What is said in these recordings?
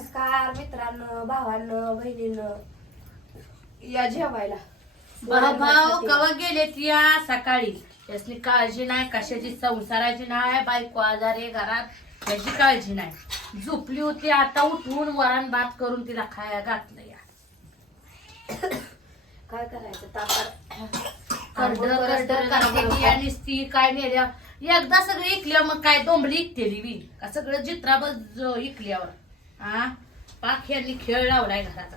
नमस्कार मित्रांनो भावांनो बहिणींनो. या जेवायला. भाऊ कवा गेले या सकाळी? यासनी काळजी नाही कशाची संसाराची नाही बायको आजारी आहे घरात याची काळजी नाही. झोपली होती आता उठवून वरण भात करून तिला खाया घातलं या काय करायचं? तापात कर्ड कर्ड करते ती आणि ती काय नेल्या? एकदा सगळं इकल्या मग काय दोंबली इकतेली बी. का सगळं जित्राबज इकल्यावर? हा? पाख यांनी खेळ लावलाय घराचा.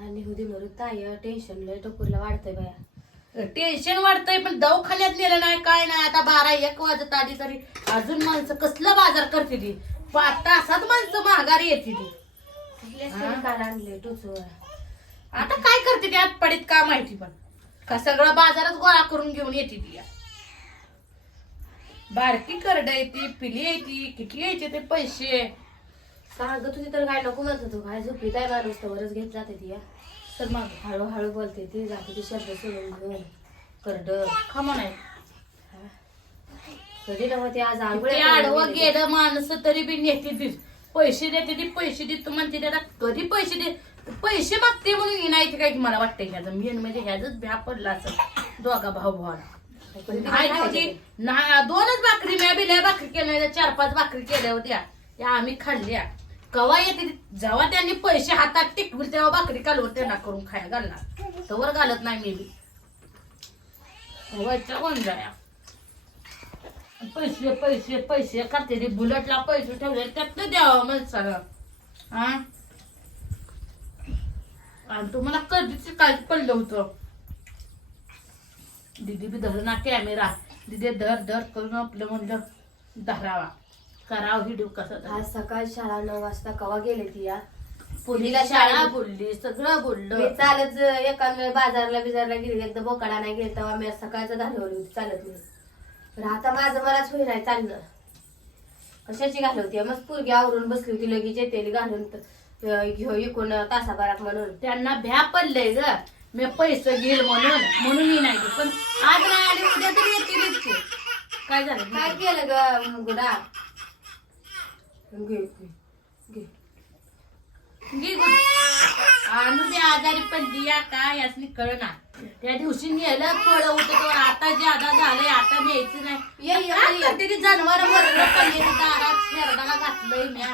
आणि मरू. ताय टेन्शन लय टोकरला वाढतंय बाया. टेन्शन वाढतंय पण दवाखान्यात नेलं नाही काय नाही. आता बारा एक वाजत आली तरी अजून माणसं कसला बाजार करते ती पाच तासात माणसं महागारी येते ती हा? आणले आता काय करते ती आत पडीत का माहिती पण. का सगळं बाजारात गोळा करून घेऊन येते ती या. बारकी करड येते पिली येते किती यायचे ते पैसे. सांगत होती तर काय नको म्हणत होतो काय झोपी काय माणूस तवरच घेत जाते ती या. तर मग हळूहळू बोलते ती जाते ती शब्द सोडून घेऊन. करड. खमन आहे कधी नव्हती आज आंघोळ ते आडवं गेलं माणसं तरी बी नेते ती. पैसे देते ती पैसे देतो म्हणते त्याला कधी पैसे दे पैसे मागते म्हणून नाही ते काय की मला वाटतंय ह्याचं मेन म्हणजे ह्याच भ्या पडला असं. दोघा भाऊ भावाला नाही होती ना दोनच भाकरी मी बी लय भाकरी केल्या चार पाच भाकरी केल्या होत्या. त्या आम्ही खाल्ल्या. कवा येते जेव्हा त्यांनी पैसे हातात टिकवी तेव्हा भाकरी कालवत त्यांना करून खायला घालणार. तवर घालत नाही मी बी. कोण जाया? पैसे पैसे पैसे. करते बुलेटला पैसे ठेवले त्यातलं द्यावं माणसाला हा आणि तुम्हाला कधीच काय पडलं होतं? दिदी बी धर ना कॅमेरा दिदी धर धर करून आपलं म्हणलं धरावा. करावं व्हिडिओ कसं आज सकाळ शाळा नऊ वाजता कवा गेले ती या? पोलीला शाळा बोलली सगळं मी बोललं चालत एका वेळ बाजारला बिजारला गेली एकदा बोकाडा नाही गेली तेव्हा मी सकाळचं घालवली होती चालत मी. आता माझं मलाच होई नाही चालणं कशाची घालवती? मस्त पोरगी आवरून बसली होती लगेच येते घालून अं, घेऊ इकून तासाभरात म्हणून. त्यांना भ्या पडलंय ग. मी पैसे घेईल म्हणून म्हणून मी नाही. पण आज नाही आली उद्या तरी येते काय झालं? काय केलं ग गुडा घे, घे. आणू दे आजारी पडली या काय यासनी कळना. त्या दिवशी नेलं फळ होत. आता ज्यादा झालंय आता न्यायचं नाही. जनावर मरण पडले दारात शेरडाला घातलंय म्या.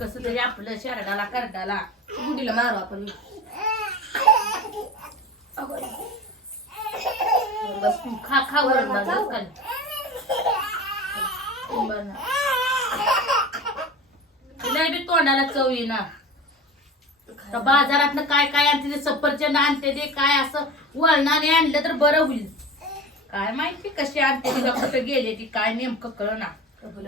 कसं तरी आपलं शेरडाला करडाला. गुडीला मारू आपण. बस खा खा वरण का? बरं. ना. बी तोंडाला चव येणार तर बाजारातनं काय काय आणते ते सफरचंद आणते ते काय असं वळणाने आणलं तर बरं होईल. काय माहिती कशी आणते तिला कुठं गेले ती काय नेमकं कळना.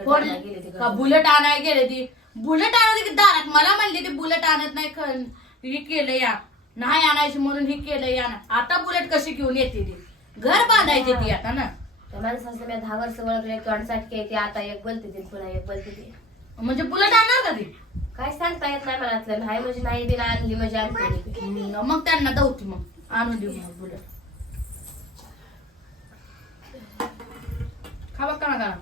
कोण- का बुलेट आणाय गेले ती? बुलेट आणत की दारात. मला म्हणली ती बुलेट आणत नाही खरं. हे केलं या. नाही आणायची म्हणून हे केलं या. ना आता बुलेट कशी घेऊन येते ती? घर बांधायची ती आता ना. माणसाचं मी दहा वर्ष ओळखले तोंड साटके आता एक बोलते पुन्हा एक बोलते ती. म्हणजे बुलेट आणणार का ती? काय सांगता येत नाही मनातलं नाही म्हणजे नाही बिना आणली म्हणजे हम्म, मग त्यांना दवती मग. आणून देऊ मग बुलेट खावा का का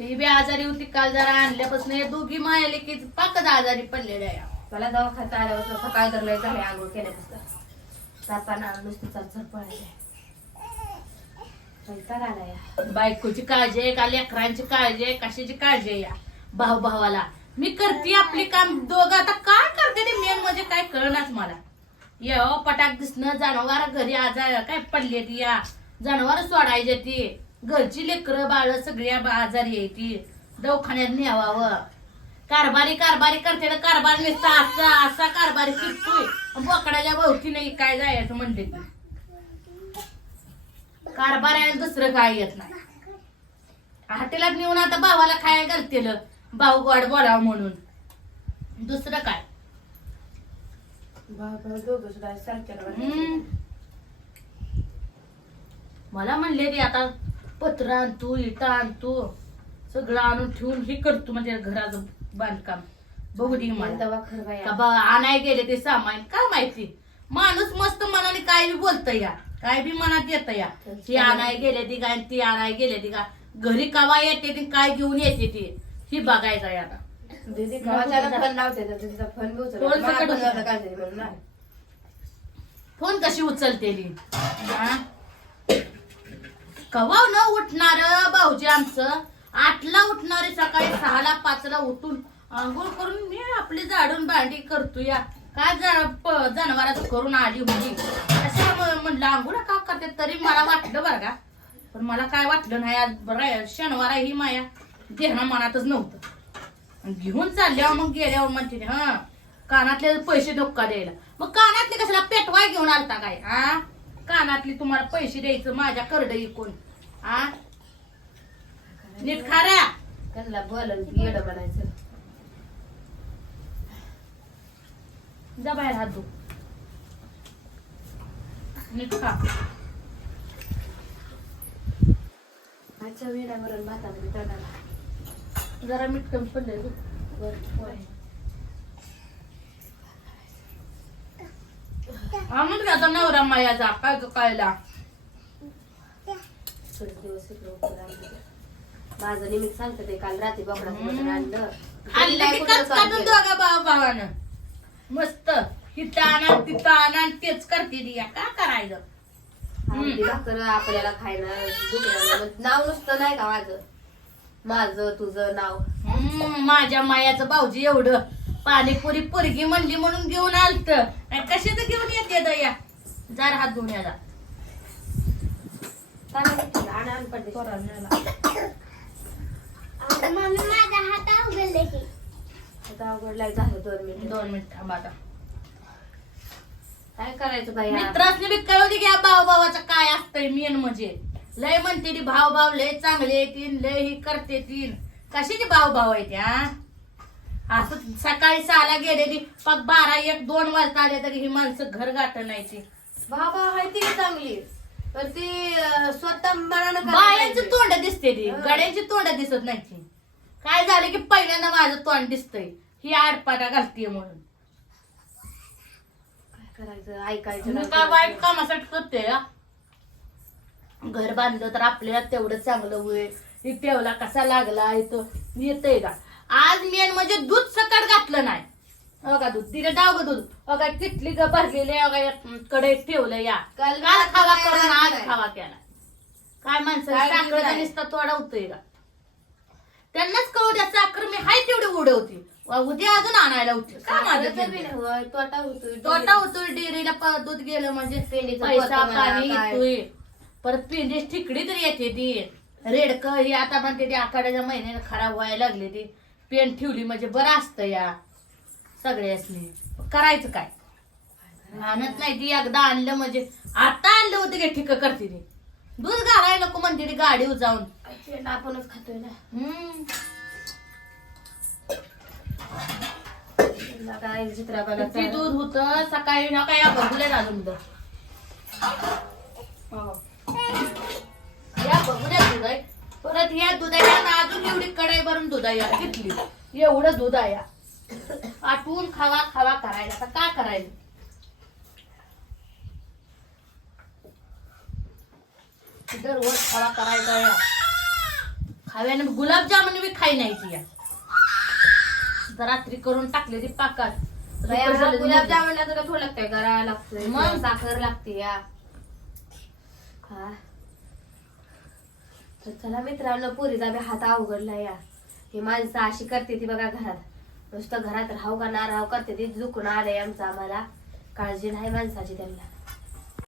ही बी आजारी होती काल जरा आणल्यापासून हे दोघी मायाले की पाकच आजारी पडलेल्या या. मला दवाखान्यात आल्यापासून सकाळ तर लय झाले आंघोळ केल्यापासून. जाताना नुसतं चरचर पळायला बायकोची काळजी आहे का लेकरांची काळजी आहे कशाची काळजी आहे या भाऊ भावाला मी करते आपली काम दोघं आता काय करते ते मेन म्हणजे काय कळणार मला ये पटाक दिसणं जनावर घरी आजार काय पडले ती या जनावर सोडायचे ती घरची लेकरं बाळ सगळ्या बा- आजारी आहे ती दवाखान्यात न्यावावं कारभारी कारभारी करते ना कारभार नुसता असा असा कारभारी शिकतोय बोकडाच्या भोवती नाही काय जायचं म्हणते ती कारभार आहे दुसरं काय येत नाही. हॉटेलात नेऊन आता भावाला खायला घालतेल. भाऊ गोड बोलावं म्हणून. दुसरं काय. हम्म. मला म्हणले रे आता पत्र आणतो इटा आणतो सगळं आणून ठेवून हे करतो म्हणजे घराचं बांधकाम. बघू दे मला. का बा आणाय गेले ते सामान. काय माहिती? माणूस मस्त मनाने काय बी बोलत या काय बी मनात येत या ती आणाय गेले ती काय ती आणाय गेले ती का घरी कवा येते ती काय घेऊन येते ती ही बघायचं आहे आता दीदी अचानक फोन लावते तर तिचा फोन बी उचलला. फोन मला सकट फोन उचलला. लावला काय तरी म्हणून ना. फोन कशी उचलते ली? हा? कवा न उठणार भाऊजी आमचं आठला उठणारे सकाळी सहाला पाचला उठून आंघोळ करून मी आपली झाडून भांडी करतो या काय जनावराचं करून आली होती असं म- म्हणलं आंघोळ का करते? तरी मला वाटलं बरं का. पण मला काय वाटलं नाही आज बरं शनिवार आहे ही माया. देणं मनातच नव्हतं. घेऊन चालल्यावर मग गेल्यावर म्हणते हा कानातले पैसे नको का द्यायला. मग कानातले कशाला पेटवाय घेऊन आलता काय? हा कानातली तुम्हाला पैसे द्यायचं माझ्या करड इकून हा नीट खाऱ्या. त्यांना बोलून येडं बनायचं जा बाहेर हात नीट खा आजच्या भातामध्ये तोंडाला जरा मीठ कमी पडलंय गं. वर- वर. हा म्हणते आता नवरा मायाचा काय कायला थोडे दिवस. माझं निमित्त सांगते ते काल रात्री आणलं? दोघा भावानं मस्त हिथं आणा तिथं आणा आणि तेच करते ती. या का करायचं? भाकर आपल्याला खायला नाव नुसतं नाही का माझं? माझं तुझं नाव. हम्म, माझ्या मायाचं भाऊजी एवढं. पाणीपुरी पोरगी म्हणली म्हणून घेऊन आलत. कशाच घेऊन येते दया? जरा हात धुवून याला चालेल की तुला? आण- आण पडदे. आता अवघडलाय झालं दोन मिनिट. दोन मिनिट थांबा आता. काय करायचं बाई मित्रासने बी कळू घ्या भाऊ भावाचं काय असतंय मेन म्हणजे. लय म्हणते ती भाव भाव लय चांगले येतील लय ही करते तीन. कशाचे भाव भाव आहेत हा असं सकाळी सहाला गेलेली पग बारा एक दोन वाजता आले तरी ही माणसं घर गाठ नाही ती. बाबा आहे ती चांगली. पण ती अं, स्वतः मनानं करायला बायांची पाहिजे. तोंड दिसते ती. हं. गड्यांची तोंड दिसत नाही ती. काय झालं की पहिल्यांदा माझं तोंड दिसतंय. ही आडपाटा घालतीये म्हणून. करायचं ऐकायचं मी नाही काय वाईट करायचं. कामासाठी करते हा? घर बांधलं तर आपल्याला तेवढं चांगलं होईल. तेवला कसा लागला इथं येतंय का? आज मेन म्हणजे दूध सकट घातलं नाही. का दूध? तिने डाव ग दूध. का किटली ग भरलेली का कडे ठेवलं या. काल काल खावा काय करून आज नाही. खावा केला. काय माणसं काय साखरेचा नाही. नुसता तोडा होतोय का? त्यांनाच कळू द्या साखर मी हाय तेवढी उडवती. उद्या अजून आणायला होती का माझं तोटा होतोय तोटा होतोय डेअरीला प- दूध गेलं म्हणजे पेंडीचं पैसा पोतं म्हणा, पाणी काय. येतोय. परत पेंडी ठिकडी तरी येते ती. रेडक ही आता म्हणते ती आखाड्याच्या महिन्याने खराब व्हायला लागली ती. पेन ठेवली म्हणजे बरं असतं या सगळ्यासनी. करायचं काय? आणत नाही ती एकदा आणलं म्हणजे आता आणलं होतं की ठिक करते ती. दूध घालाय नको म्हणते ती गाडी जाऊन. पेंड आपणच खातोय ना. हम्म. काय चित्राबाला किती दूध होत? सकाळी ना काय बघूया अजून दूध या बघूया दूध आहे परत या दुधाच्या अजून एवढी कढाई भरून दूध आहे याला घेतली. एवढं दूध आहे या. आटवून खावा खावा करायला. आता काय करायचं? दररोज खावा करायचा या. खाव्याने गुलाबजामुन बी खाई नाही ती या. रात्री करून टाकले ती पाकात. गुलाबजामुनला तुला थोडं लागतंय गरा लागतोय मग? साखर लागते या. हा. तर चला मित्रांनो पुरीचा बी हात अवघडला या. ही माणसं अशी करते ती बघा घरात. नुसतं घरात राहू का ना राहू करते ती दुखून आलंय आमचं आम्हाला. काळजी नाही माणसाची त्यांना.